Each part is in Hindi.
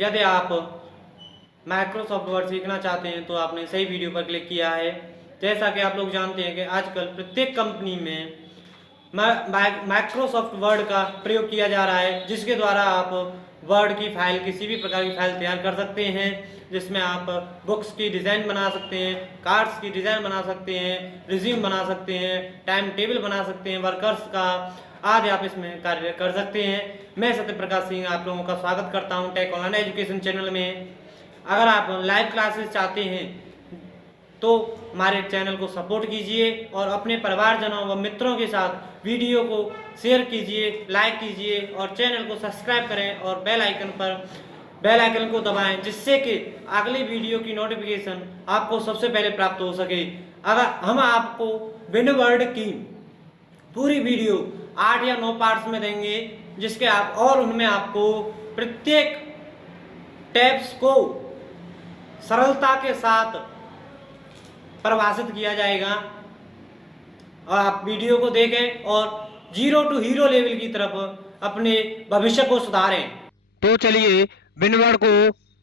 यदि आप माइक्रोसॉफ्ट वर्ड सीखना चाहते हैं तो आपने सही वीडियो पर क्लिक किया है। जैसा कि आप लोग जानते हैं कि आजकल प्रत्येक कंपनी में माइक्रोसॉफ्ट वर्ड का प्रयोग किया जा रहा है, जिसके द्वारा आप वर्ड की फाइल, किसी भी प्रकार की फाइल तैयार कर सकते हैं, जिसमें आप बुक्स की डिज़ाइन बना सकते हैं, कार्ड्स की डिज़ाइन बना सकते हैं, रिज्यूम बना सकते हैं, टाइम टेबल बना सकते हैं, वर्कर्स का आदि आप इसमें कार्य कर सकते हैं। मैं सत्य प्रकाश सिंह आप लोगों का स्वागत करता हूं टेक ऑनलाइन एजुकेशन चैनल में। अगर आप लाइव क्लासेस चाहते हैं तो हमारे चैनल को सपोर्ट कीजिए और अपने परिवारजनों व मित्रों के साथ वीडियो को शेयर कीजिए, लाइक कीजिए और चैनल को सब्सक्राइब करें और बेल आइकन को दबाएं, जिससे कि अगली वीडियो की नोटिफिकेशन आपको सबसे पहले प्राप्त हो सके। अगर हम आपको विनवर्ड की पूरी वीडियो 8 या 9 पार्ट्स में देंगे, जिसके आप और उनमें आपको प्रत्येक टैब्स को सरलता के साथ परिभाषित किया जाएगा और आप वीडियो को देखें और जीरो टू हीरो लेवल की तरफ अपने भविष्य को सुधारें। तो चलिए विनवर्ड को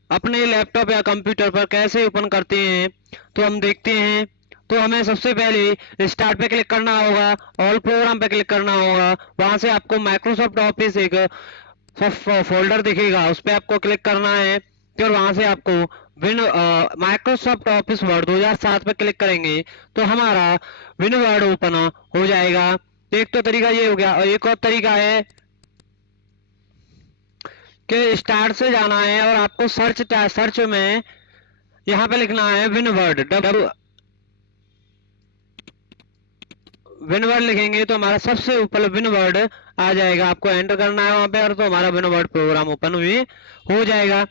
अपने लैपटॉप या कंप्यूटर पर कैसे ओपन करते हैं तो हम देखते हैं। तो हमें सबसे पहले स्टार्ट पे क्लिक करना होगा, ऑल प्रोग्राम पे क्लिक करना होगा। वहां से आपको माइक्रोसॉफ्ट ऑफिस एक फोल्डर दिखेगा, उस पर आपको क्लिक करना है। फिर वहां से आपको माइक्रोसॉफ्ट ऑफिस वर्ड 2007 पे क्लिक करेंगे तो हमारा विनवर्ड ओपन हो जाएगा। एक तो तरीका ये हो गया, और एक और तरीका है कि स्टार्ट से जाना है और आपको सर्च में यहाँ पे लिखना है विनवर्ड। विनवर्ड लिखेंगे तो हमारा सबसे ऊपर विनवर्ड आ जाएगा, आपको एंटर करना है वहां पे और तो हमारा विनवर्ड प्रोग्राम ओपन हुए हो जाएगा।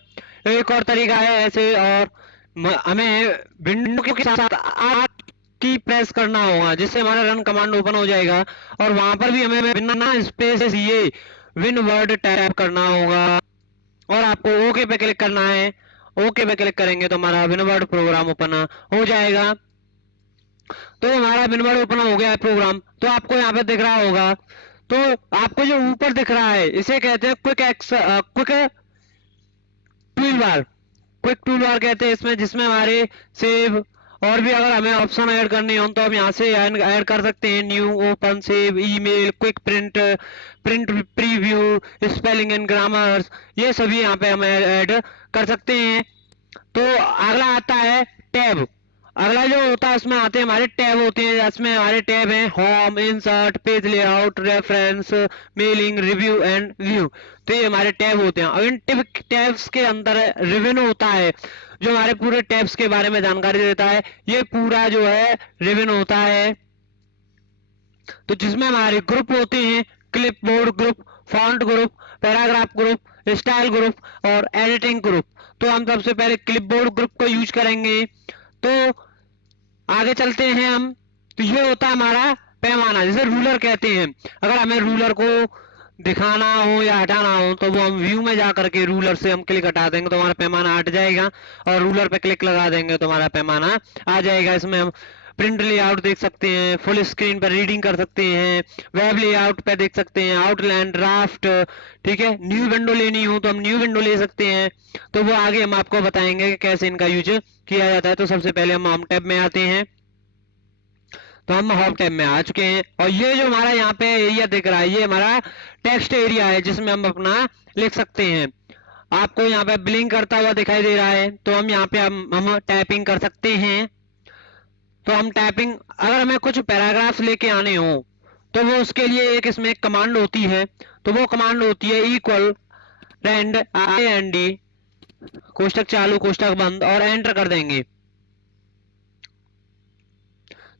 एक और तरीका है ऐसे, और हमें विंडो के साथ आर की प्रेस करना होगा, जिससे हमारा रन कमांड ओपन हो जाएगा और वहां पर भी हमें बिना स्पेस ये विनवर्ड टैप करना होगा और आपको ओके पे क्लिक करना है। ओके पे क्लिक करेंगे तो हमारा विनवर्ड प्रोग्राम ओपन हो जाएगा। तो हमारा विनवर्ड ओपन हो गया है प्रोग्राम, तो आपको यहाँ पे दिख रहा होगा। तो आपको जो ऊपर दिख रहा है इसे कहते हैं quick tool bar. Quick tool bar कहते हैं इसमें, जिसमें हमारे सेव और भी अगर हमें ऑप्शन ऐड करने हो तो हम यहाँ से ऐड कर सकते हैं। New, open, save, email, quick print, print preview, spelling and grammars, ये सभी यहाँ पे हम ऐड कर सकते हैं। तो अगला आता है टैब। अगला जो होता है उसमें आते हैं हमारे टैब होते हैं, इसमें हमारे टैब हैं home, insert, page layout, reference, mailing, review and view. तो ये हमारे टैब होते हैं। और इन टैब्स के अंदर रेवेन्यू होता है, जो हमारे पूरे टैब्स के बारे में जानकारी देता है। ये पूरा जो है रेवेन्यू होता है, तो जिसमें हमारे ग्रुप होते हैं, clipboard group, font group, paragraph group, style group और एडिटिंग ग्रुप। तो हम सबसे पहले क्लिपबोर्ड ग्रुप को यूज करेंगे। तो आगे चलते हैं हम। तो ये होता है हमारा पैमाना, जिसे रूलर कहते हैं। अगर हमें रूलर को दिखाना हो या हटाना हो तो वो हम व्यू में जा करके रूलर से हम क्लिक हटा देंगे तो हमारा पैमाना हट जाएगा, और रूलर पे क्लिक लगा देंगे तो हमारा पैमाना आ जाएगा। इसमें हम प्रिंट लेआउट देख सकते हैं, फुल स्क्रीन पर रीडिंग कर सकते हैं, वेब लेआउट पे देख सकते हैं, आउटलाइन, ड्राफ्ट, ठीक है। न्यू विंडो लेनी हो तो हम न्यू विंडो ले सकते हैं। तो वो आगे हम आपको बताएंगे कि कैसे इनका यूज किया जाता है। तो सबसे पहले हम होम टैब में आते हैं। तो हम होम टैब में आ चुके हैं और ये जो हमारा यहाँ पे एरिया दिख रहा है ये हमारा टेक्स्ट एरिया है, जिसमें हम अपना लिख सकते हैं। आपको यहाँ पे ब्लिंक करता हुआ दिखाई दे रहा है, तो हम यहाँ पे हम टाइपिंग कर सकते हैं। तो हम टाइपिंग, अगर हमें कुछ पैराग्राफ्स लेके आने हो तो वो उसके लिए एक इसमें कमांड होती है। तो वो कमांड होती है इक्वल रैंड IND कोष्टक चालू कोष्टक बंद और एंटर कर देंगे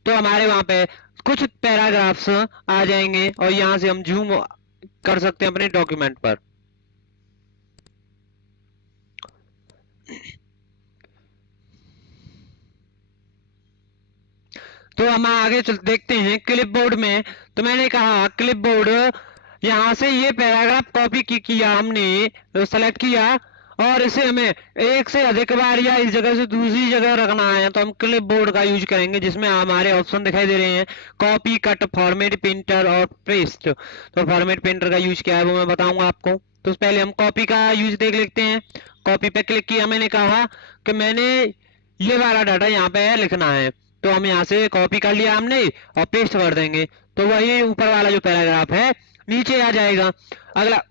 तो हमारे वहां पे कुछ पैराग्राफ्स आ जाएंगे और यहां से हम जूम कर सकते हैं अपने डॉक्यूमेंट पर। तो हम आगे देखते हैं क्लिपबोर्ड में। तो मैंने कहा क्लिपबोर्ड, यहाँ से ये पैराग्राफ कॉपी किया हमने, सेलेक्ट किया और इसे हमें एक से अधिक बार या इस जगह से दूसरी जगह रखना है तो हम क्लिपबोर्ड का यूज करेंगे, जिसमें हमारे ऑप्शन दिखाई दे रहे हैं कॉपी, कट, फॉर्मेट, प्रिंटर और पेस्ट। तो फॉर्मेट प्रिंटर का यूज क्या है वो मैं बताऊंगा आपको। तो पहले हम कॉपी का यूज देख लेते हैं। कॉपी पे क्लिक किया, मैंने कहा कि मैंने ये वाला डाटा यहाँ पे लिखना है, तो हम यहाँ से कॉपी कर लिया हमने और पेस्ट कर देंगे, तो वही ऊपर वाला जो पैराग्राफ है नीचे आ जाएगा। अगला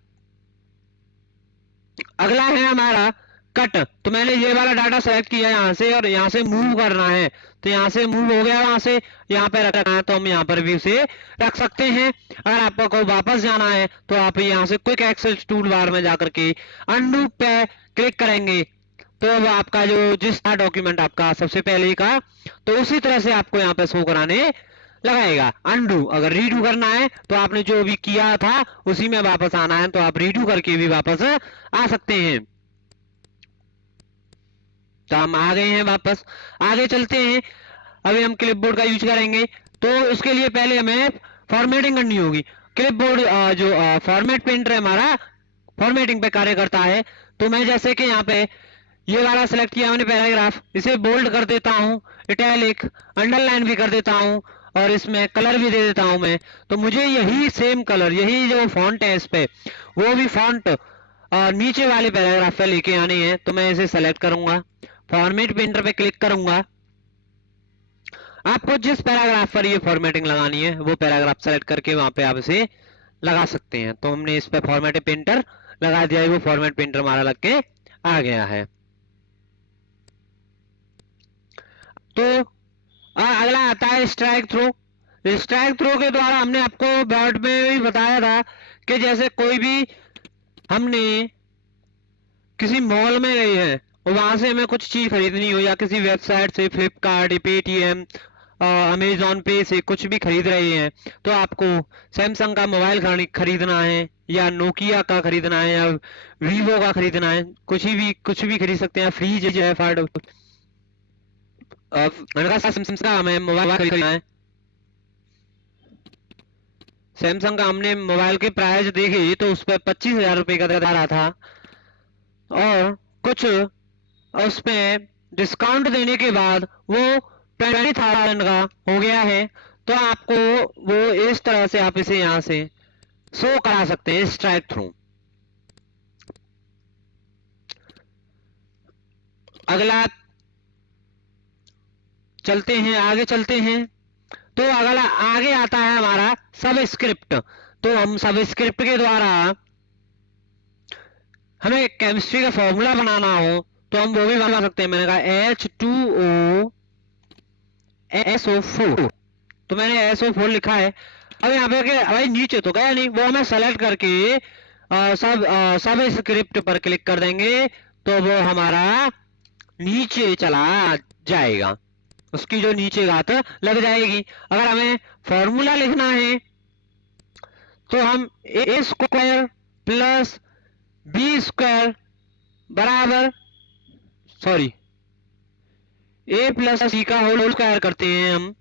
अगला है हमारा कट। तो मैंने ये वाला डाटा सेलेक्ट किया यहाँ से और यहाँ से मूव करना है, तो यहाँ से मूव हो गया, वहां से यहाँ पे रखना है, तो हम यहाँ पर भी उसे रख सकते हैं। अगर आपको वापस जाना है तो आप यहाँ से क्विक एक्सेस टूल बार में जाकर के अनडू पे क्लिक करेंगे, तो अब आपका जो जिस डॉक्यूमेंट आपका सबसे पहले का, तो उसी तरह से आपको यहाँ पे शो कराने लगाएगा। अनडू, अगर रीडू करना है तो आपने जो भी किया था उसी में वापस आना है, तो आप रीडू करके भी वापस आ सकते हैं। तो हम आ गए हैं वापस, आगे चलते हैं। अभी हम क्लिपबोर्ड का यूज करेंगे, तो उसके लिए पहले हमें फॉर्मेटिंग करनी होगी। क्लिपबोर्ड जो फॉर्मेट पेंटर है हमारा, फॉर्मेटिंग पे कार्य करता है। तो मैं जैसे कि यहाँ पे ये वाला सेलेक्ट किया मैंने पैराग्राफ, इसे बोल्ड कर देता हूँ, इटैलिक, अंडरलाइन भी कर देता हूँ और इसमें कलर भी दे देता हूँ मैं। तो मुझे यही सेम कलर, यही जो फॉन्ट है इस पे, वो भी फॉन्ट नीचे वाले पैराग्राफ पे लेके आने हैं। तो मैं इसे सेलेक्ट करूंगा, फॉर्मेट पेंटर पे क्लिक करूंगा। आपको जिस पैराग्राफ पर ये फॉर्मेटिंग लगानी है वो पैराग्राफ सेलेक्ट करके वहां पे आप इसे लगा सकते हैं। तो हमने इस पे फॉर्मेट पेंटर लगा दिया है, वो फॉर्मेट पेंटर हमारा लग के आ गया है। तो अगला आता है स्ट्राइक थ्रो। स्ट्राइक थ्रो के द्वारा हमने आपको वर्ड में भी बताया था कि जैसे कोई भी हमने किसी मॉल में गए हैं और वहां से हमें कुछ चीज खरीदनी हो, या किसी वेबसाइट से, फ्लिपकार्ट, पेटीएम, अमेजोन पे से कुछ भी खरीद रहे हैं, तो आपको सैमसंग का मोबाइल खरीदना है या नोकिया का खरीदना है या वीवो का खरीदना है, कुछ भी खरीद सकते हैं। फ्रीज है, सैमसंग का हमें मोबाइल खरीदना है। सैमसंग का हमने मोबाइल के प्राइस देखे तो उस पर 25,000 रुपए का दिखा रहा था, और कुछ उसमें डिस्काउंट देने के बाद वो 20,000 का हो गया है। तो आपको वो इस तरह से आप इसे यहाँ से शो करा सकते हैं स्ट्राइक थ्रू। अगला चलते हैं, आगे चलते हैं। तो अगला आगे आता है हमारा सब स्क्रिप्ट। तो हम सब स्क्रिप्ट के द्वारा हमें केमिस्ट्री का फॉर्मूला बनाना हो तो हम वो भी बना सकते हैं। मैंने कहा H2O SO4, तो मैंने SO4 लिखा है। अब यहाँ पे भाई नीचे तो गया नहीं, वो हमें सेलेक्ट करके सब स्क्रिप्ट पर क्लिक कर देंगे, तो वो हमारा नीचे चला जाएगा, उसकी जो नीचे घात लग जाएगी। अगर हमें फॉर्मूला लिखना है तो हम ए स्क्वायर प्लस बी स्क्वायर बराबर, सॉरी, ए प्लस सी का होल स्क्वायर करते हैं हम।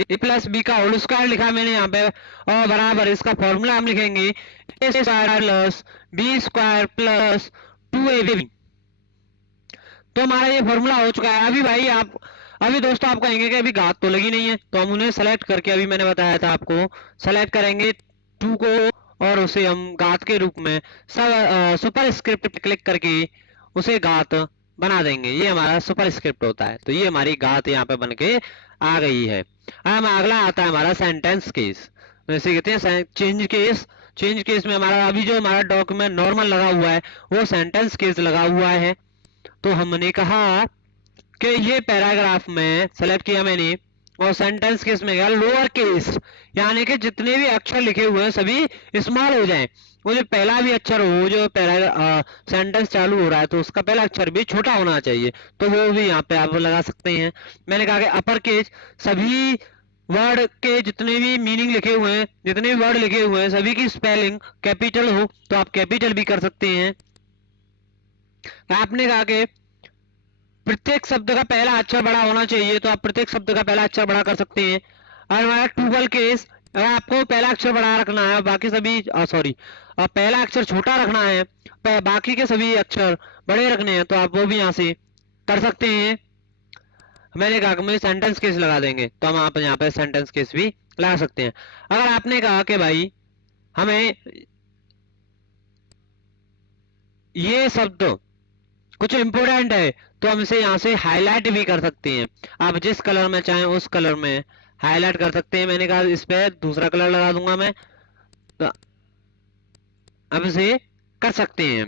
ए प्लस बी का होल स्क्वायर लिखा मैंने यहाँ पे, और बराबर इसका फॉर्मूला हम लिखेंगे A square plus B square plus 2ab। तो हमारा ये फॉर्मूला हो चुका है। अभी दोस्तों आप कहेंगे कि अभी घात तो लगी नहीं है, तो हम उन्हें सेलेक्ट करके, अभी मैंने बताया था आपको, सेलेक्ट करेंगे 2 को और उसे हम घात के रूप में सुपर स्क्रिप्ट पे क्लिक करके उसे घात बना देंगे। ये हमारा सुपर स्क्रिप्ट होता है। तो ये हमारी घात यहाँ पे बन के आ गई है। अब अगला आता है हमारा सेंटेंस केस, जैसे कहते हैं चेंज केस। चेंज केस में अभी जो हमारा डॉक्यूमेंट नॉर्मल लगा हुआ है वो सेंटेंस केस लगा हुआ है। तो हमने कहा कि ये पैराग्राफ में सेलेक्ट किया मैंने, और सेंटेंस केस में गया लोअर केस, यानी कि जितने भी अक्षर लिखे हुए हैं सभी स्मॉल हो जाएं। वो जो पहला भी अक्षर हो, जो सेंटेंस चालू हो रहा है, तो उसका पहला अक्षर भी छोटा होना चाहिए, तो वो भी यहाँ पे आप लगा सकते हैं। मैंने कहा कि अपर केस, सभी वर्ड के जितने भी मीनिंग लिखे हुए हैं, जितने भी वर्ड लिखे हुए हैं, सभी की स्पेलिंग कैपिटल हो तो आप कैपिटल भी कर सकते हैं। आपने कहा कि प्रत्येक शब्द का पहला अक्षर बड़ा होना चाहिए, तो आप प्रत्येक शब्द का पहला अक्षर बड़ा कर सकते हैं। और हमारा ट्रूबल केस, अगर आपको पहला अक्षर बड़ा रखना है, बाकी सभी पहला अक्षर छोटा रखना है, बाकी के सभी अक्षर बड़े रखने हैं, तो आप वो भी यहाँ से कर सकते हैं। मैंने कहा कि मुझे सेंटेंस केस लगा देंगे, तो हम आप यहाँ पे सेंटेंस केस भी लगा सकते हैं। अगर आपने कहा कि भाई हमें ये शब्द कुछ इम्पोर्टेंट है तो हम इसे यहाँ से हाईलाइट भी कर सकते हैं। आप जिस कलर में चाहें उस कलर में हाईलाइट कर सकते हैं। मैंने कहा इस पे दूसरा कलर लगा दूंगा मैं, तो अब इसे कर सकते हैं।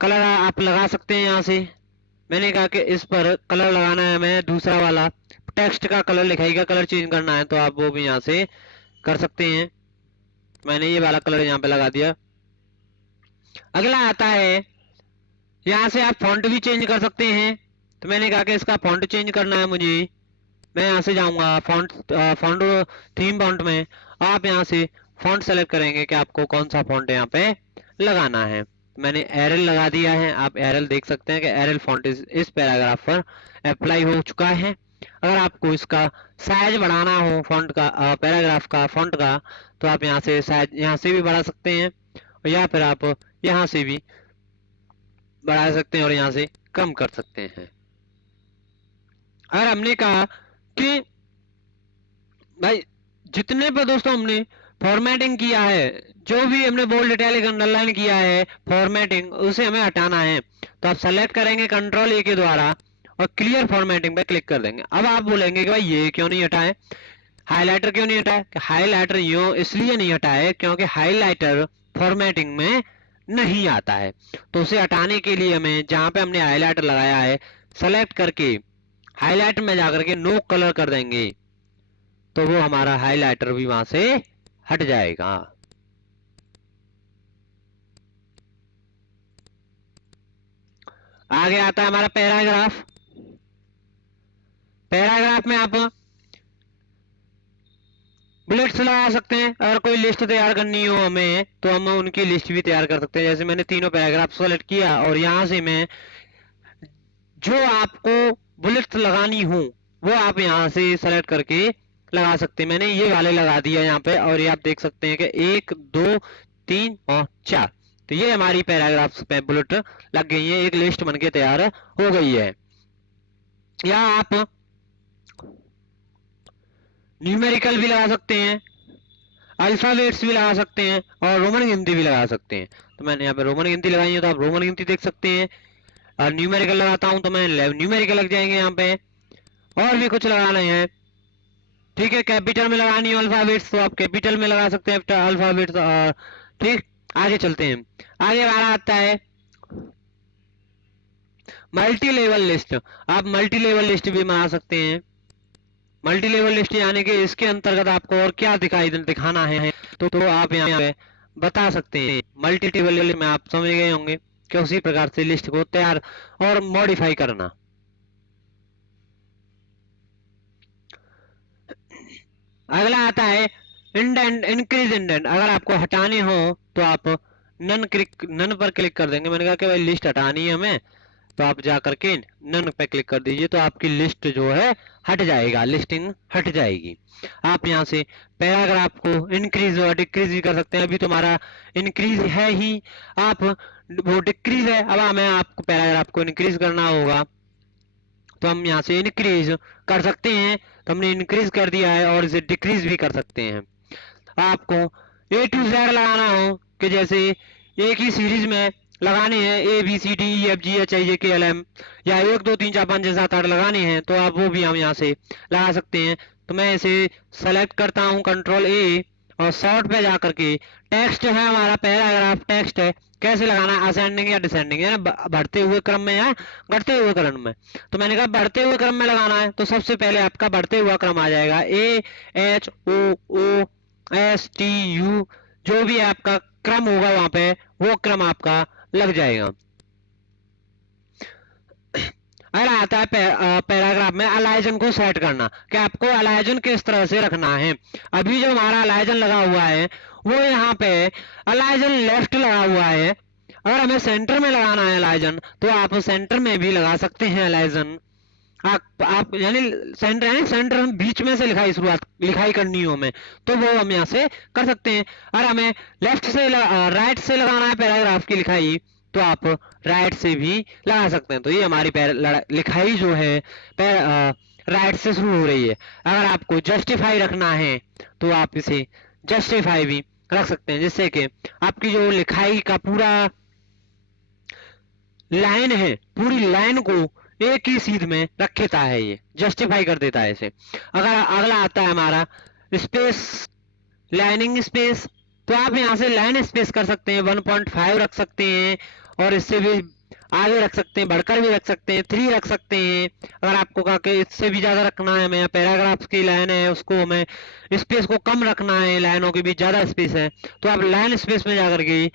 कलर आप लगा सकते हैं यहाँ से। मैंने कहा कि इस पर कलर लगाना है हमें दूसरा वाला, टेक्स्ट का कलर, लिखाई का कलर चेंज करना है तो आप वो भी यहाँ से कर सकते हैं। मैंने ये वाला कलर यहाँ पे लगा दिया। अगला आता है, यहाँ से आप फॉन्ट भी चेंज कर सकते हैं। तो मैंने कहा कि इसका फॉन्ट चेंज करना है मुझे। मैं यहाँ से जाऊँगा फॉन्ट फॉन्ट थीम फॉन्ट में। आप यहाँ से फॉन्ट सेलेक्ट करेंगे कि आपको कौन सा फॉन्ट यहाँ पे लगाना है। मैंने एरल लगा दिया है। आप एरल देख सकते हैं कि एरल फॉन्ट इस पैराग्राफ पर अप्लाई हो चुका है। अगर आपको इसका साइज बढ़ाना हो फॉन्ट का, पैराग्राफ का फॉन्ट का, तो आप यहाँ से साइज यहाँ से भी बढ़ा सकते हैं या फिर आप यहाँ से भी बढ़ा सकते हैं और यहाँ से कम कर सकते हैं। अगर हमने कहा कि भाई जितने पर दोस्तों हमने फॉर्मेटिंग किया है, जो भी हमने बोल्ड इटैलिक अंडरलाइन किया है फॉर्मेटिंग, उसे हमें हटाना है। तो आप सेलेक्ट करेंगे कंट्रोल ए के द्वारा और क्लियर फॉर्मेटिंग पे क्लिक कर देंगे। अब आप बोलेंगे कि भाई ये क्यों नहीं हटाए, हाईलाइटर क्यों नहीं हटाए? हाईलाइटर यूं इसलिए नहीं हटाए क्योंकि हाईलाइटर फॉर्मेटिंग में नहीं आता है। तो उसे हटाने के लिए हमें जहां पे हमने हाईलाइटर लगाया है सेलेक्ट करके हाईलाइट में जाकर के नो कलर कर देंगे, तो वो हमारा हाईलाइटर भी वहां से हट जाएगा। आगे आता है हमारा पैराग्राफ। पैराग्राफ में आप बुलेट्स लगा सकते हैं। अगर कोई लिस्ट तैयार करनी हो हमें तो हम उनकी लिस्ट भी तैयार कर सकते हैं। जैसे मैंने तीनों पैराग्राफ सेलेक्ट किया और यहाँ से मैं जो आपको बुलेट्स लगानी हो वो आप यहाँ से सेलेक्ट करके लगा सकते हैं। मैंने ये वाले लगा दिया यहाँ पे और ये आप देख सकते हैं कि 1 2 3 और 4, तो ये हमारी पैराग्राफ पे बुलेट लग गई है, एक लिस्ट बनके तैयार हो गई है। या आप न्यूमेरिकल भी लगा सकते हैं, अल्फाबेट्स भी लगा सकते हैं और रोमन गिनती भी लगा सकते हैं। तो मैंने यहाँ पे रोमन गिनती लगाई है तो आप रोमन गिनती देख सकते हैं। और न्यूमेरिकल लगाता हूँ तो मैं न्यूमेरिकल लग जाएंगे यहाँ पे। और भी कुछ लगाना है, ठीक है, कैपिटल में लगानी है अल्फाबेट्स तो आप कैपिटल में लगा सकते हैं अल्फाबेट्स। ठीक, आगे चलते हैं। आगे हमारा आता है मल्टी लेवल लिस्ट। आप मल्टी लेवल लिस्ट भी बना सकते हैं। मल्टी लेवल लिस्ट यानी कि इसके अंतर्गत आपको और क्या दिखाना है तो आप यहाँ पे बता सकते हैं। मल्टी लेवल में आप समझ गए होंगे कि उसी प्रकार से लिस्ट को तैयार और मॉडिफाई करना। अगला आता है इंडेंट, इंक्रीज इंडेंट। अगर आपको हटाने हो तो आप नन पर क्लिक कर देंगे। मैंने कहा कि भाई लिस्ट हटानी है हमें, तो आप जा करके नन पे क्लिक कर दीजिए तो आपकी लिस्ट जो है हट जाएगा, लिस्टिंग हट जाएगी। आप यहाँ से पैराग्राफ को इंक्रीज और डिक्रीज भी कर सकते हैं। अभी तुम्हारा इंक्रीज है ही, आप वो डिक्रीज है, अब हमें आपको पैराग्राफ को इंक्रीज करना होगा तो हम यहाँ से इंक्रीज कर सकते हैं। तो हमने इंक्रीज कर दिया है और इसे डिक्रीज भी कर सकते हैं। आपको A to Z लगाना हो कि जैसे एक ही सीरीज में लगाने हैं ABCDEFGHIJKLM या 1 2 3 4 5 6 7 8 लगाने हैं तो आप वो भी हम यहाँ से लगा सकते हैं। तो मैं इसे सेलेक्ट करता हूँ कंट्रोल A और शॉर्ट पे जा करके टेक्स्ट है हमारा पैराग्राफ टेक्स्ट है, कैसे लगाना है, असेंडिंग या डिसेंडिंग, है ना, बढ़ते हुए क्रम में या घटते हुए क्रम में। तो मैंने कहा बढ़ते हुए क्रम में लगाना है तो सबसे पहले आपका बढ़ते हुआ क्रम आ जाएगा AHOOSTU, जो भी आपका क्रम होगा वहां पे वो क्रम आपका लग जाएगा। अगर आता है पैराग्राफ में अलाइजन को सेट करना कि आपको अलाइजन किस तरह से रखना है। अभी जो हमारा अलाइजन लगा हुआ है वो यहाँ पे अलाइजन लेफ्ट लगा हुआ है। अगर हमें सेंटर में लगाना है अलाइजन तो आप सेंटर में भी लगा सकते हैं अलाइजन। आप यानी सेंटर हम बीच में से लिखाई करनी हो हमें तो वो हम यहाँ से कर सकते हैं। अगर हमें लेफ्ट से राइट से लगाना है पैराग्राफ की लिखाई तो आप राइट से भी लगा सकते हैं। तो ये हमारी लिखाई जो है राइट से शुरू हो रही है। अगर आपको जस्टिफाई रखना है तो आप इसे जस्टिफाई भी रख सकते हैं, जिससे कि आपकी जो लिखाई का पूरा लाइन है, पूरी लाइन को एक ही सीध में रख देता है, ये जस्टिफाई कर देता है इसे। अगर अगला आता है हमारा स्पेस, लाइनिंग स्पेस, तो आप यहाँ से लाइन स्पेस कर सकते हैं, 1.5 रख सकते हैं, और इससे भी आगे रख सकते हैं, बढ़कर भी रख सकते हैं, 3 रख सकते हैं। अगर आपको कहा कि इससे भी ज्यादा रखना है, हमें पैराग्राफ की लाइन है उसको हमें स्पेस को कम रखना है, लाइनों के बीच ज्यादा स्पेस है, तो आप लाइन स्पेस में जाकर के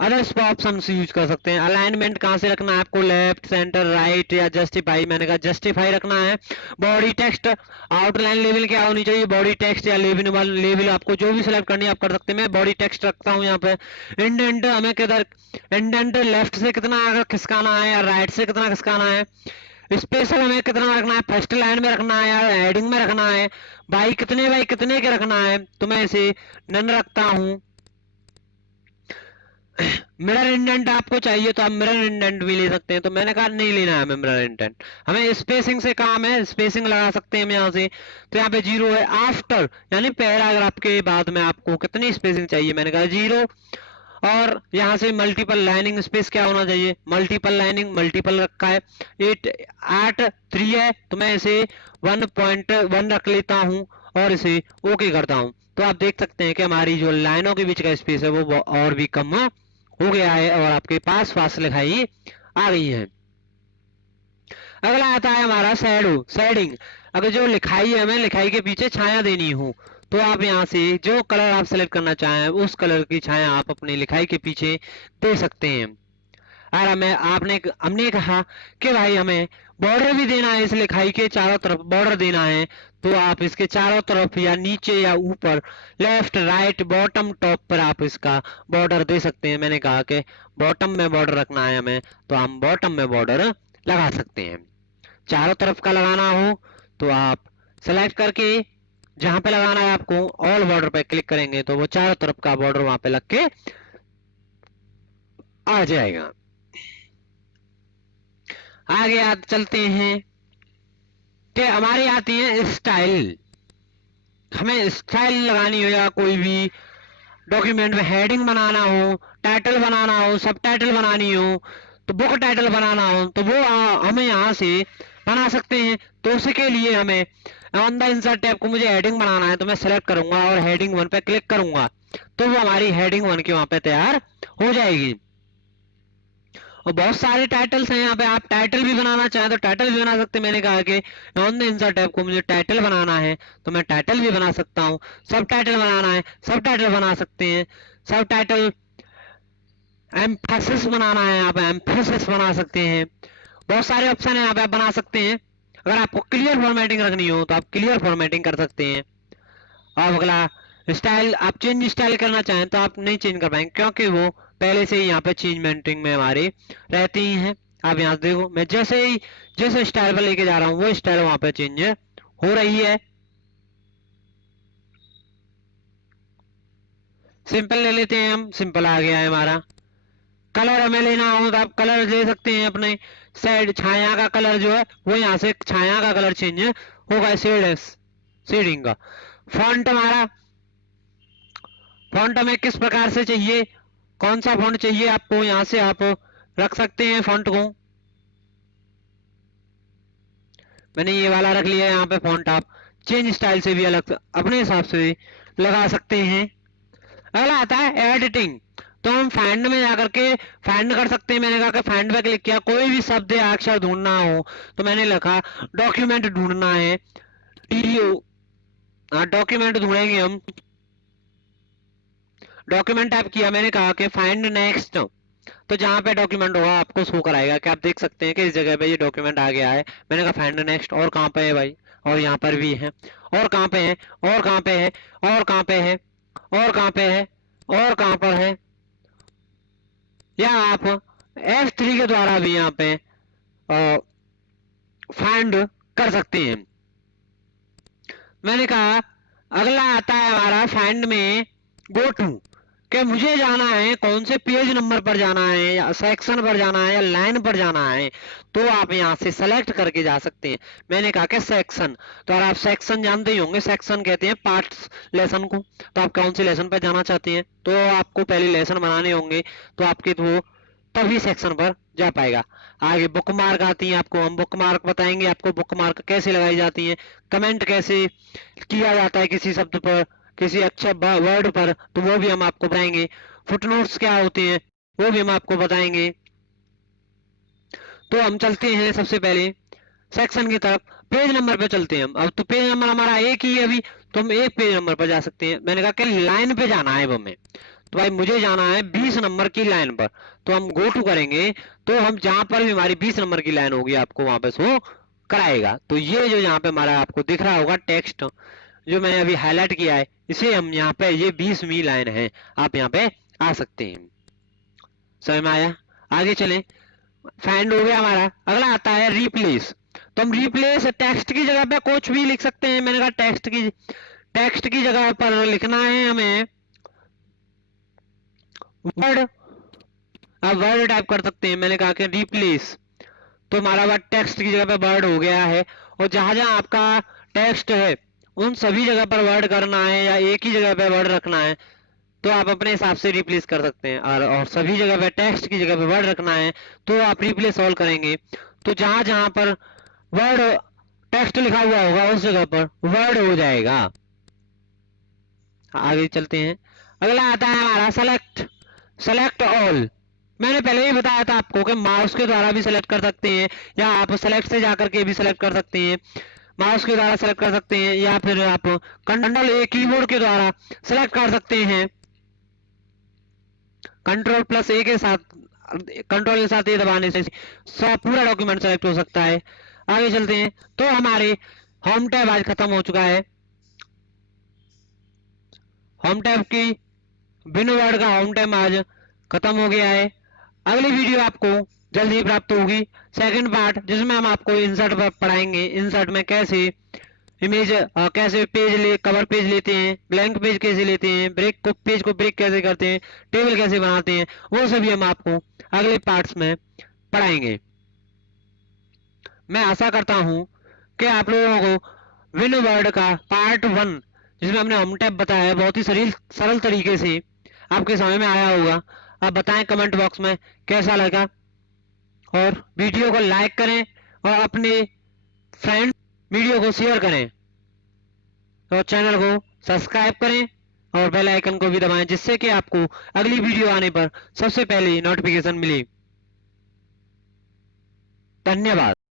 अदर्स ऑप्शन यूज कर सकते हैं। अलाइनमेंट कहाँ से रखना है आपको, लेफ्ट, सेंटर, राइट या जस्टिफाई, मैंने कहा जस्टिफाई रखना है। बॉडी टेक्स्ट, आउटलाइन लेवल क्या होनी चाहिए, बॉडी टेक्स्ट या लेवल आपको जो भी सिलेक्ट करनी है आप कर सकते हैं। मैं बॉडी टेक्स्ट रखता हूँ यहाँ पे। इंडेंट हमें किधर, इंडेंट लेफ्ट से कितना अगर खिसकाना है या राइट से कितना खिसकाना है। स्पेशल हमें कितना रखना है, फर्स्ट लाइन में रखना है या हेडिंग में रखना है, बाई कितने के रखना है, तो मैं इसे नन रखता हूँ। मिरर इंडेंट आपको चाहिए तो आप मिरर इंडेंट भी ले सकते हैं, तो मैंने कहा नहीं लेना है हमें मिरर इंडेंट, हमें स्पेसिंग से काम है, स्पेसिंग लगा सकते हैं हम यहाँ से। तो यहाँ पे 0 है। आफ्टर यानी पैराग्राफ के बाद में आपको कितनी स्पेसिंग चाहिए, मैंने कहा 0। और यहाँ से मल्टीपल लाइनिंग स्पेस क्या होना चाहिए, मल्टीपल लाइनिंग, मल्टीपल रखा है, 8 3 है, तो मैं इसे 1.1 रख लेता हूँ और इसे ओके करता हूँ। तो आप देख सकते हैं कि हमारी जो लाइनों के बीच का स्पेस है वो और भी कम हो गया है और आपके पास पास लिखाई आ गई है। अगला आता है हमारा शैडो, शेडिंग। अगर जो लिखाई है, हमें लिखाई के पीछे छाया देनी हो, तो आप यहाँ से जो कलर आप सेलेक्ट करना चाहें उस कलर की छाया आप अपनी लिखाई के पीछे दे सकते हैं। और हमने कहा कि भाई हमें बॉर्डर भी देना है, इस लिखाई के चारों तरफ बॉर्डर देना है, तो आप इसके चारों तरफ या नीचे या ऊपर, लेफ्ट, राइट, बॉटम, टॉप पर आप इसका बॉर्डर दे सकते हैं। मैंने कहा कि बॉटम में बॉर्डर रखना है हमें, तो हम बॉटम में बॉर्डर लगा सकते हैं। चारों तरफ का लगाना हो तो आप सेलेक्ट करके जहां पे लगाना है आपको ऑल बॉर्डर पे क्लिक करेंगे तो वो चारों तरफ का बॉर्डर वहां पे लग के आ जाएगा। आगे चलते हैं कि हमारी आती है स्टाइल। हमें स्टाइल लगानी हो या कोई भी डॉक्यूमेंट में हेडिंग बनाना हो, टाइटल बनाना हो, सब टाइटल बनानी हो, तो बुक टाइटल बनाना हो, तो वो हमें यहाँ से बना सकते हैं। तो उसके लिए हमें ऑन द इंसर्ट टैब को मुझे हेडिंग बनाना है, तो मैं सेलेक्ट करूंगा और हेडिंग 1 पे क्लिक करूंगा, तो वो हमारी हेडिंग 1 की वहां पे तैयार हो जाएगी। और बहुत सारे टाइटल्स हैं यहाँ पे, आप टाइटल भी बनाना चाहें तो टाइटल भी बना सकते हैं। मैंने कहा कि ऑन द इंसर्ट टैब को मुझे टाइटल बनाना है, तो मैं टाइटल भी बना सकता हूँ। सब टाइटल बनाना है, सब टाइटल बना सकते हैं। सब टाइटल एम्फेसिस बनाना है, आप एम्फेसिस बना सकते हैं। बहुत सारे ऑप्शन है यहाँ पे, आप बना सकते हैं। अगर आपको क्लियर फॉर्मेटिंग रखनी हो तो आप क्लियर फॉर्मेटिंग कर सकते हैं। और अगला स्टाइल, आप चेंज स्टाइल करना चाहें तो आप नहीं चेंज कर पाएंगे, क्योंकि वो पहले से ही यहाँ पे चेंजमेंटिंग में हमारे रहती ही हैं। आप यहाँ से देखो, मैं जैसे स्टाइल पर लेके जा रहा हूँ वो स्टाइल वहां पे चेंज हो रही है। सिंपल ले लेते हैं हम, सिंपल आ गया है हमारा। कलर हमें लेना हो तो आप कलर ले सकते हैं अपने साइड, छाया का कलर जो है वो यहाँ से छाया का कलर चेंज होगा, शेडिंग का। फॉन्ट हमारा, फॉन्ट हमें किस प्रकार से चाहिए, कौन सा फॉन्ट चाहिए आपको, यहाँ से आप रख सकते हैं फॉन्ट को। मैंने ये वाला रख लिया है यहाँ पे फॉन्ट, आप चेंज स्टाइल से भी अलग अपने हिसाब से लगा सकते हैं। अगला आता है एडिटिंग। तो हम फाइंड में जाकर के फाइंड कर सकते हैं। मैंने कहा कि फाइंड पे क्लिक किया, कोई भी शब्द या अक्षर ढूंढना हो तो मैंने लिखा डॉक्यूमेंट ढूंढना है, डॉक्यूमेंट ढूंढेंगे हम। डॉक्यूमेंट टाइप किया, मैंने कहा कि फाइंड नेक्स्ट, तो जहां पे डॉक्यूमेंट होगा आपको शो कराएगा कि आप देख सकते हैं कि इस जगह पे ये डॉक्यूमेंट आ गया है। मैंने कहा फाइंड नेक्स्ट, और कहाँ पे है भाई, और यहाँ पर भी है, और कहाँ पे है, और कहाँ पे है, और कहाँ पे है, और कहाँ पे है, और कहाँ पर है। या आप F3 के द्वारा भी यहाँ पे फाइंड कर सकते हैं। मैंने कहा अगला आता है हमारा फाइंड में गो टू। कि मुझे जाना है कौन से पेज नंबर पर जाना है या सेक्शन पर जाना है या लाइन पर जाना है, तो आप यहाँ से सेलेक्ट करके जा सकते हैं। मैंने कहा कि सेक्शन, तो अगर आप सेक्शन जानते ही होंगे, सेक्शन कहते हैं पार्ट्स लेसन को। तो आप कौन से लेसन पर जाना चाहते हैं, तो आपको पहले लेसन बनाने होंगे, तो आपके वो तभी सेक्शन पर जा पाएगा। आगे बुक मार्क आती है, आपको हम बुक मार्क बताएंगे, आपको बुक मार्क कैसे लगाई जाती है, कमेंट कैसे किया जाता है किसी शब्द पर, किसी अच्छे वर्ड पर, तो वो भी हम आपको बताएंगे। फुटनोट्स क्या होते हैं वो भी हम आपको बताएंगे। तो हम चलते हैं सबसे पहले सेक्शन की तरफ, पेज नंबर पे चलते हैं हम। अब तो पेज नंबर हमारा एक ही है अभी, तो हम एक पेज नंबर पर जा सकते हैं। मैंने कहा कि लाइन पे जाना है अब हमें, तो भाई मुझे जाना है 20 नंबर की लाइन पर, तो हम गो टू करेंगे, तो हम जहां पर भी हमारी 20 नंबर की लाइन होगी आपको वहां पे शो कराएगा। तो ये जो यहाँ पे हमारा आपको दिख रहा होगा टेक्स्ट, जो मैंने अभी हाईलाइट किया है, इसे हम यहाँ पे, ये 20वीं लाइन है, आप यहाँ पे आ सकते हैं। समझ में आया? आगे चलें। फाइंड हो गया हमारा, अगला आता है रिप्लेस। तो हम रिप्लेस टेक्स्ट की जगह पे कुछ भी लिख सकते हैं। मैंने कहा टेक्स्ट की जगह पर लिखना है हमें वर्ड, आप वर्ड टाइप कर सकते हैं। मैंने कहा कि रिप्लेस, तो हमारा वर्ड टेक्स्ट की जगह पे वर्ड हो गया है। और जहां जहां आपका टेक्स्ट है उन सभी जगह पर वर्ड करना है या एक ही जगह पे वर्ड रखना है, तो आप अपने हिसाब से रिप्लेस कर सकते हैं। और सभी जगह पे टेक्स्ट की जगह पे वर्ड रखना है, तो आप रिप्लेस ऑल करेंगे। तो जहां जहां पर वर्ड टेक्स्ट लिखा हुआ होगा उस जगह पर वर्ड हो जाएगा। आगे चलते हैं। अगला आता है हमारा सेलेक्ट ऑल। मैंने पहले ही बताया था आपको कि माउस के द्वारा भी सेलेक्ट कर सकते हैं, या आप सेलेक्ट से जाकर के भी सेलेक्ट कर सकते हैं। माउस के द्वारा सेलेक्ट कर सकते हैं, या फिर आप कंट्रोल ए कीबोर्ड के द्वारा सेलेक्ट कर सकते हैं। कंट्रोल प्लस ए के साथ, कंट्रोल के साथ ए दबाने से सब पूरा डॉक्यूमेंट सेलेक्ट हो सकता है। आगे चलते हैं। तो हमारे होम टैब आज खत्म हो चुका है। होम टैब की बिन वर्ड का होम टैब आज खत्म हो गया है। अगली वीडियो आपको जल्द ही प्राप्त होगी, सेकंड पार्ट, जिसमें हम आपको इंसर्ट पर पढ़ाएंगे। इंसर्ट में कैसे इमेज, कैसे कवर पेज लेते हैं, ब्लैंक पेज कैसे लेते हैं, पेज को ब्रेक कैसे करते हैं, टेबल कैसे बनाते हैं, वो सभी हम आपको अगले पार्ट्स में पढ़ाएंगे। मैं आशा करता हूं कि आप लोगों को विन वर्ड का पार्ट 1, जिसमें हमने होम टैब बताया है, बहुत ही सरल तरीके से आपके समझ में आया होगा। आप बताएं कमेंट बॉक्स में कैसा लगा, और वीडियो को लाइक करें और अपने फ्रेंड वीडियो को शेयर करें, और चैनल को सब्सक्राइब करें और बेल आइकन को भी दबाएं, जिससे कि आपको अगली वीडियो आने पर सबसे पहले नोटिफिकेशन मिले। धन्यवाद।